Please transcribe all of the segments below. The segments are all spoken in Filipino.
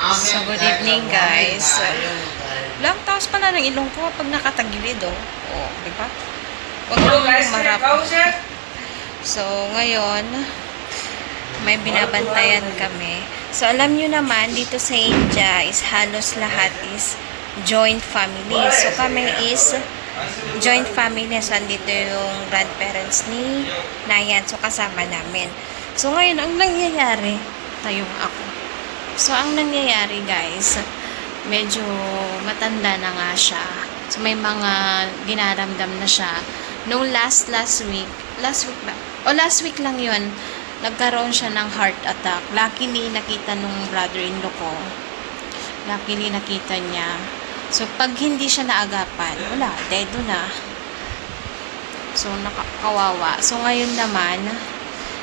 So, good evening guys. Lang taas pala ng ilong ko pag nakatagilid oh. Oh, di ba? Huwag lang humarap. So, ngayon, may binabantayan kami. So, alam nyo naman, dito sa India is halos lahat is joint family. So, kami is joint family. So, andito yung grandparents ni Nayan. So, kasama namin. So, ngayon, ang nangyayari, tayo ako. So, ang nangyayari guys, medyo matanda na nga siya. So, may mga ginaramdam na siya. No last week ba? O last week lang yun, nagkaroon siya ng heart attack. Luckily, nakita nung brother-in-law ko. Luckily, nakita niya. So, pag hindi siya naagapan, wala, dedo na. So, nakakawawa. So, ngayon naman,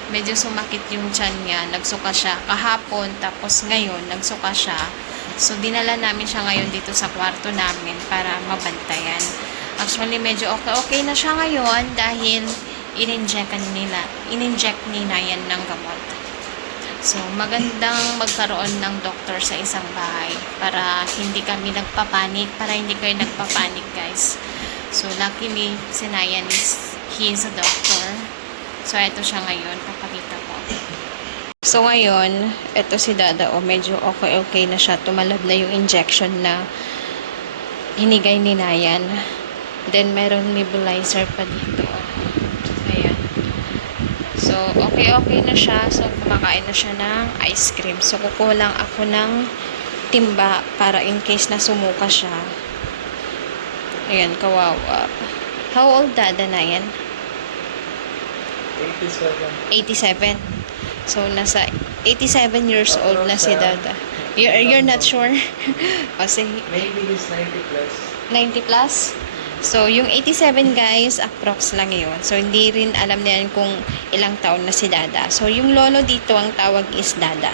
medyo sumakit yung tiyan niya, nagsuka siya kahapon, tapos ngayon, nagsuka siya. So, dinala namin siya ngayon dito sa kwarto namin para mabantayan. Actually, medyo okay na siya ngayon dahil in-inject ni Nayan ng gamot. So, magandang magkaroon ng doktor sa isang bahay para hindi kami nagpapanik, para hindi kayo nagpapanik, guys. So, luckily, si Nayan he is a doctor. So, ito siya ngayon. Papakita ko. So, ngayon, ito si Dada. O, medyo okay na siya. Tumalab na yung injection na hinigay ni Nayan. Then, meron nebulizer pa dito. Ayan. So, okay na siya. So, kumakain na siya ng ice cream. So, kukulang ako ng timba para in case na sumuka siya. Ayan, kawawa. How old Dada Nayan? 87. So, nasa 87 years old na si Dada. You're not sure? Kasi, Maybe he's 90 plus. 90 plus? So, yung 87 guys, approx lang yun. So, hindi rin alam niyan kung ilang taon na si Dada. So, yung lolo dito, ang tawag is Dada.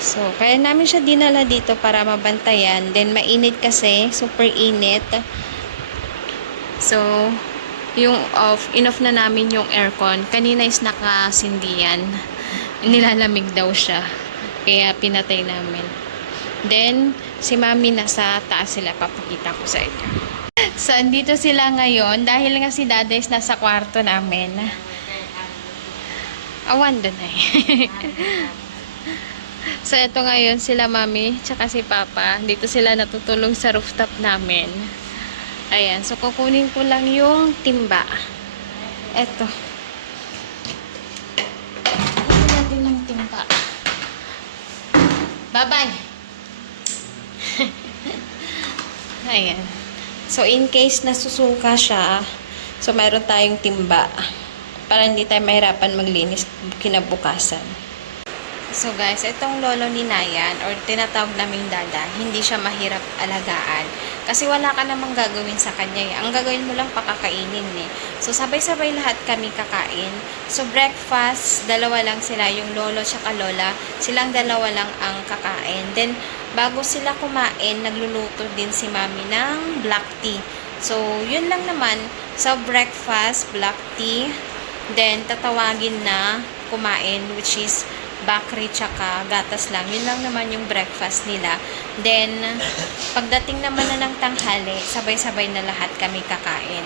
So, kaya namin siya dinala dito para mabantayan. Then, mainit kasi. Super init. So, yung in-off na namin yung aircon. Kanina is nakasindihan. Nilalamig daw siya. Kaya pinatay namin. Then, si Mami nasa taas sila. Papakita ko sa inyo. So, andito sila ngayon. Dahil nga si Dada is nasa kwarto namin. Awan doon eh. So, ito ngayon sila Mami, tsaka si Papa. Dito sila natutulog sa rooftop namin. Ayan. So, kukunin ko lang yung timba. Eto. Kukunin natin ng timba. Bye-bye! Ayan. So, in case nasusuka siya, so, mayroon tayong timba. Para hindi tayo mahirapan maglinis kinabukasan. So guys, itong lolo ni Nayan or tinatawag naming Dada, hindi siya mahirap alagaan. Kasi wala ka namang gagawin sa kanya. Ang gagawin mo lang pakakainin eh. So sabay-sabay lahat kami kakain. So breakfast, dalawa lang sila, yung lolo tsaka lola. Silang dalawa lang ang kakain. Then bago sila kumain, nagluluto din si Mami ng black tea. So yun lang naman. So breakfast, black tea. Then tatawagin na kumain, which is bakri tsaka gatas lang. Yun lang naman yung breakfast nila. Then, pagdating naman na ng tanghali, sabay-sabay na lahat kami kakain.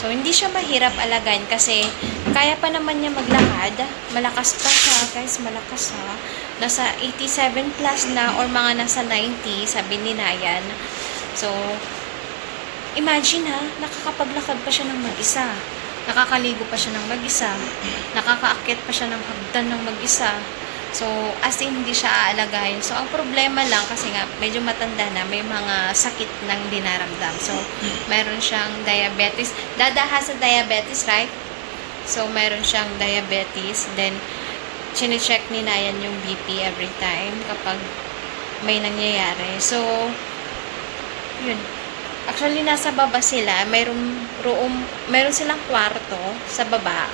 So, hindi siya mahirap alagaan kasi kaya pa naman niya maglakad. Malakas pa siya, guys. Malakas ha. Nasa 87 plus na or mga nasa 90, sabi ni Nayan. So, imagine ha, nakakapaglakad pa siya ng mag-isa. Nakakaligo pa siya ng mag-isa. Nakakaakyat pa siya ng hagdan ng mag-isa. So, as in, hindi siya aalagayin. So, ang problema lang, kasi nga, medyo matanda na, may mga sakit ng dinaramdam. So, mayroon siyang diabetes. Dada has a diabetes, right? So, mayroon siyang diabetes. Then, chine-check ni Nayan yung BP every time kapag may nangyayari. So, yun. Actually, nasa baba sila. Mayroon silang kwarto sa baba.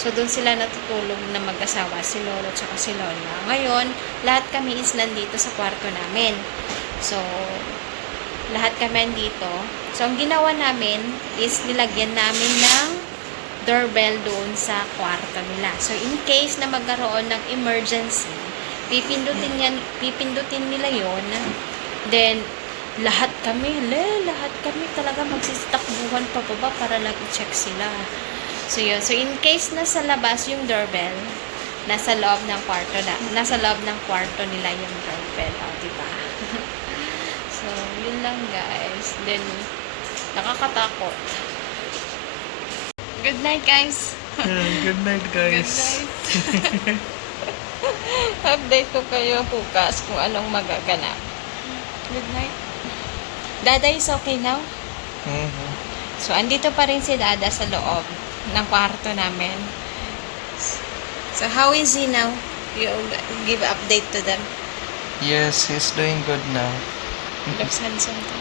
So, doon sila natutulog na mag-asawa, si Lolo at si Lola. Ngayon, lahat kami is nandito sa kwarto namin. So, lahat kami nandito. So, ang ginawa namin is nilagyan namin ng doorbell doon sa kwarto nila. So, in case na magkaroon ng emergency, pipindutin nila yon. Then, lahat kami talaga magsistakbuhan pababa para lang i-check sila. So, yun. So, in case nasa labas yung doorbell, nasa loob ng kwarto nila yung doorbell. O, diba? So, yun lang guys. Then, nakakatakot. Good night guys. Good night, guys. Good night. Update ko kayo bukas kung anong magaganap. Good night. Dada is okay now? Mhm. So, andito pa rin si Dada sa loob ng kwarto namin. So, how is he now? You give update to them. Yes, he's doing good now. Looks handsome too.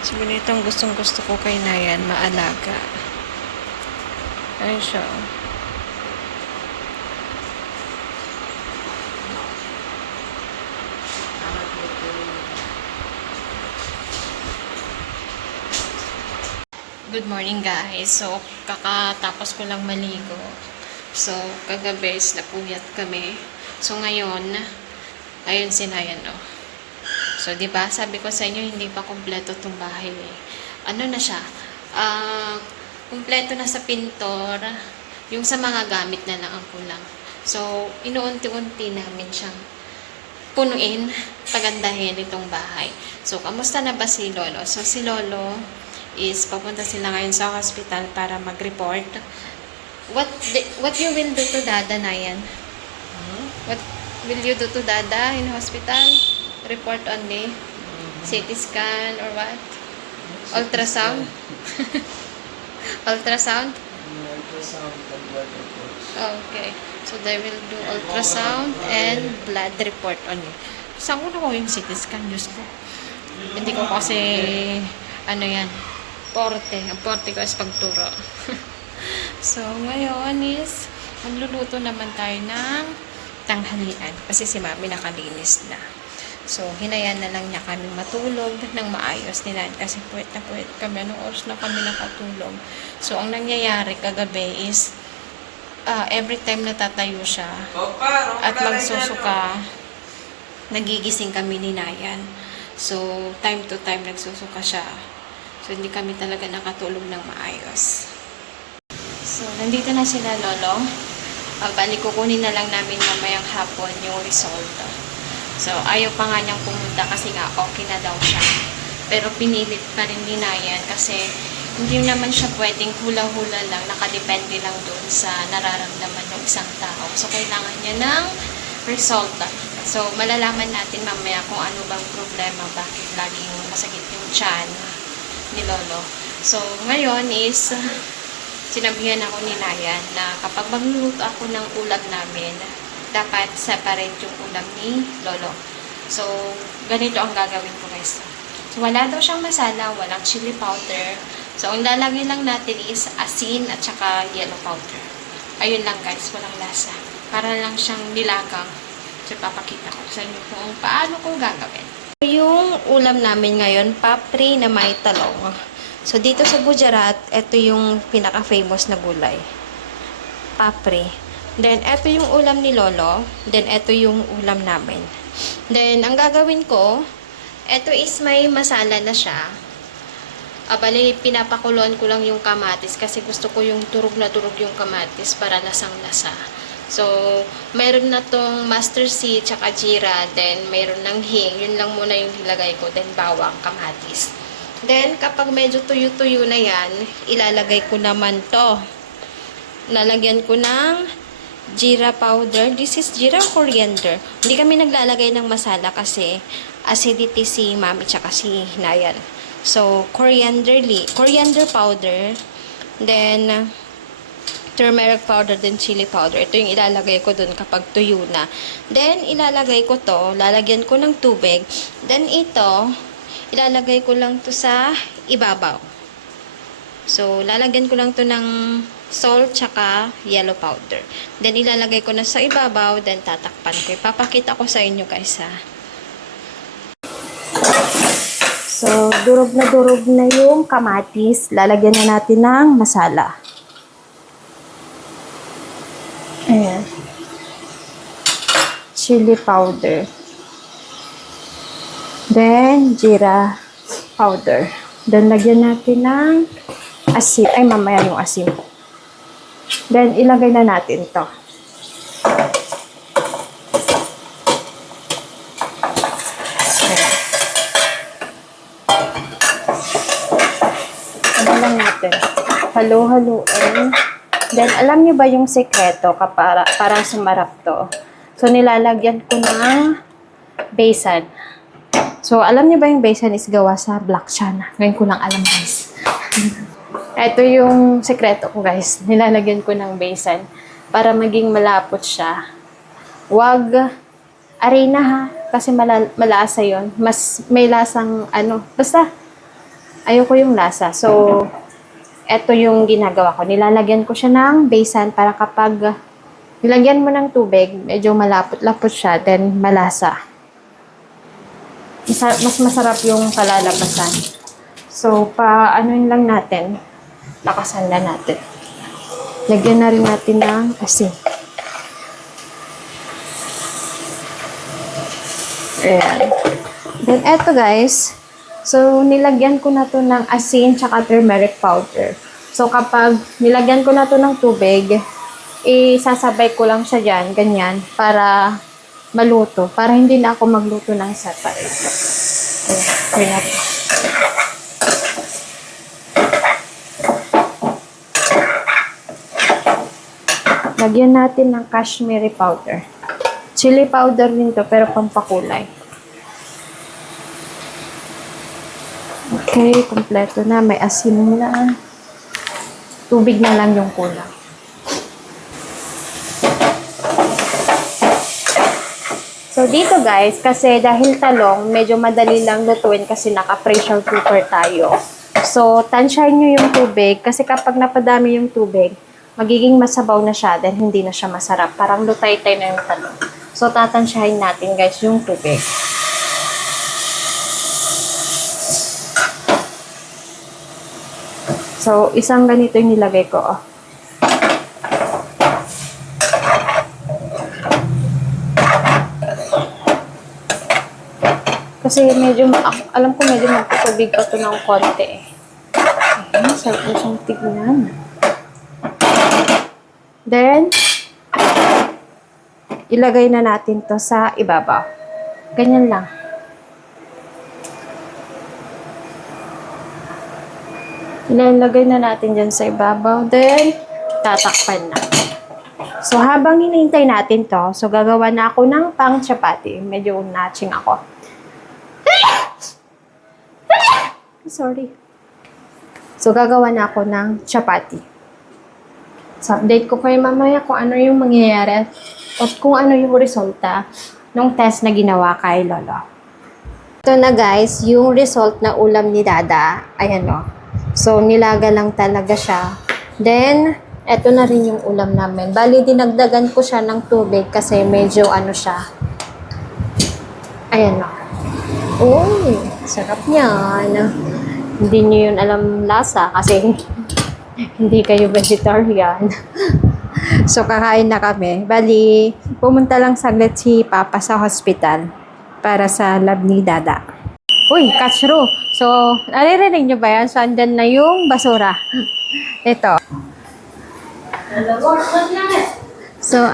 So, ganitong gustong gusto ko kay Nayan, maalaga. Ayun siya. Oh. Good morning guys. So, kakatapos ko lang maligo. So, kagabi is napuyat kami. So, ngayon, ayun si Nayan, oh. So, di ba sabi ko sa inyo, hindi pa kumpleto tong bahay eh. Ano na siya? Kumpleto na sa pintor. Yung sa mga gamit na lang ang kulang. So, inuunti-unti namin siyang punuin, pagandahin itong bahay. So, kamusta na ba si Lolo? So, si Lolo is papunta sila ngayon sa hospital para mag-report. What you will do to Dada, Nayan? What will you do to Dada in hospital? Report only? CT scan or what? Ultrasound? Ultrasound? Ultrasound and blood reports. Okay. So, they will do ultrasound and blood report only. Saan ko na yung CT scan? Diyos ko. Hindi ko kasi, ano yan, porte. Ang porte ko is pagturo. So, ngayon is, magluluto naman tayo ng tanghalian. Kasi si Mami nakalinis na. So, hinayan na lang niya kami matulog ng maayos nila. Kasi puwet kami. Anong oras na kami nakatulog? So, ang nangyayari kagabi is, every time na tatayo siya at magsusuka, nagigising kami ni Nayan. So, time to time nagsusuka siya. So, hindi kami talaga nakatulog ng maayos. So, nandito na sila, Lolo. Balik kukunin na lang namin mamayang hapon yung result. So, ayaw pa nga niyang pumunta kasi nga okay na daw siya. Pero pinilit pa rin ni Nayan kasi hindi naman siya pwedeng hula-hula lang, nakadepende lang doon sa nararamdaman ng isang tao. So, kailangan niya ng result. So, malalaman natin mamaya kung ano bang problema, bakit laging masakit yung tiyan ni Lolo. So, ngayon is, sinabihan ako ni Nayan na kapag magluluto ako ng ulam namin, dapat separate yung ulam ni Lolo. So, ganito ang gagawin ko guys. So, wala daw siyang masala, walang chili powder. So, ang lalagay lang natin is asin at saka yellow powder. Ayun lang guys, walang lasa. Para lang siyang nilagang. So, papakita ko sa inyo kung paano ko gagawin. Yung ulam namin ngayon, papri na may talong. So, dito sa Gujarat, ito yung pinaka-famous na gulay. Papri. Then, ito yung ulam ni Lolo. Then, ito yung ulam namin. Then, ang gagawin ko, ito is may masala na siya. Bali, pinapakuloan ko lang yung kamatis kasi gusto ko yung turog na turog yung kamatis para lasang-lasa. So, mayroon na tong mustard seed, tsaka jeera, then mayroon ng hing. Yun lang muna yung nilagay ko, then bawang, kamatis. Then, kapag medyo tuyo-tuyo na yan, ilalagay ko naman to. Lalagyan ko ng jeera powder. This is jeera coriander. Hindi kami naglalagay ng masala kasi acidity si Mami tsaka si Nayan. So, coriander powder. Then, turmeric powder, then chili powder. Ito yung ilalagay ko dun kapag tuyo na. Then, ilalagay ko to. Lalagyan ko ng tubig. Then, ito, ilalagay ko lang to sa ibabaw. So, lalagyan ko lang to ng salt tsaka yellow powder. Then, ilalagay ko na sa ibabaw. Then, tatakpan ko. Ipapakita ko sa inyo guys ha. So, durog na yung kamatis. Lalagyan na natin ng masala. chili powder. Then, jeera powder. Then, lagyan natin ng asin. Ay, mamaya yung asin. Then, ilagay na natin to. Ano lang natin? Halo-haluin. Then, alam niyo ba yung sekreto para sumarap to? So, nilalagyan ko ng besan. So, alam niyo ba yung besan is gawa sa black chana? Ngayon ko lang alam, guys. Ito yung sekreto ko, guys. Nilalagyan ko ng besan para maging malapot siya. Wag arena, ha? Kasi malasa yon. Mas may lasang basta ayoko yung lasa. So, ito yung ginagawa ko. Nilalagyan ko siya ng besan para kapag nilagyan mo ng tubig, medyo malapot-lapot siya, then malasa. Mas masarap yung kalalabasan. So, anuin lang natin. Lakasan na natin. Lagyan na rin natin ng asin. Ayan. Then, eto guys. So, nilagyan ko na to ng asin tsaka turmeric powder. So, kapag nilagyan ko na to ng tubig, isasabay ko lang siya dyan, ganyan, para maluto. Para hindi na ako magluto ng separate. Ayan, natin. Lagyan natin ng cashmere powder. Chili powder din to, pero pampakulay. Okay, kompleto na. May asin na. Tubig na lang yung kulang. So, dito guys, kasi dahil talong, medyo madali lang lutuin kasi naka-pressure cooker tayo. So, tansyahin nyo yung tubig kasi kapag napadami yung tubig, magiging masabaw na siya then hindi na siya masarap. Parang lutay-tay na yung talong. So, tatansyahin natin guys yung tubig. So, isang ganito yung nilagay ko. Oh. Kasi medyo, alam ko medyo magtutubig pa ito ng konti eh. Ayan, sarap na siyang tignan. Then, ilagay na natin to sa ibabaw. Ganyan lang. Ilalagay na natin dyan sa ibabaw. Then, tatakpan na. So, habang hinihintay natin to, so gagawa na ako ng pang chapati. Medyo natching ako. Sorry. So, gagawa na ako ng chapati. So, update ko kayo mamaya kung ano yung mangyayari at kung ano yung resulta ng test na ginawa kay Lolo. Ito na guys, yung result na ulam ni Dada. Ayan o. So, nilaga lang talaga siya. Then, eto na rin yung ulam namin. Bali, dinagdagan ko siya ng tubig kasi medyo siya. Ayan o. Uy, sarap yan. Hindi nyo yun alam lasa kasi hindi kayo vegetarian. So, kakain na kami. Bali, pumunta lang saglit si Papa sa hospital para sa lab ni Dada. Uy, kachro. So, naririnig nyo ba yan? So, andyan na yung basura. Ito. So,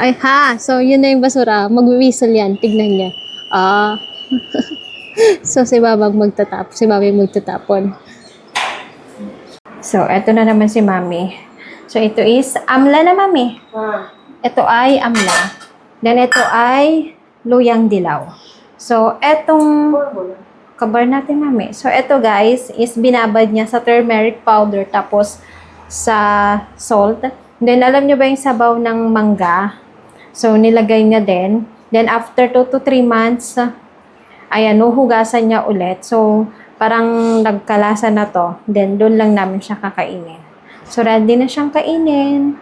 So, yun na yung basura. Mag-whistle yan. Tignan niya. So, si Mami magtatapon. So, eto na naman si Mami. So, ito is amla na, Mami. Ito ay amla. Then, ito ay luyang dilaw. So, etong kabar natin, Mami. So, ito guys, is binabad niya sa turmeric powder tapos sa salt. Then, alam niyo ba yung sabaw ng mangga? So, nilagay niya din. Then, after 2 to 3 months, ayan, huhugasan niya ulit. So, parang nagkalasa na to. Then, doon lang namin siya kakainin. So, ready na siyang kainin.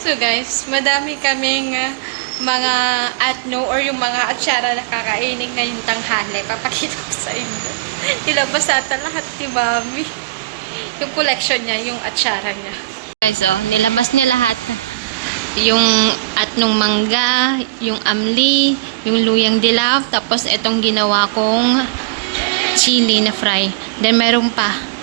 So guys, madami kaming mga atno or yung mga atsara na kakainin ngayong tanghali. Papakita ko sa inyo. Nilabas ata lahat ni Mami. Yung collection niya, yung atsara niya. Guys, nilabas niya lahat. yung atnong mangga, yung amli, yung luyang dilaw, tapos itong ginawa kong chili na fry. Then meron pa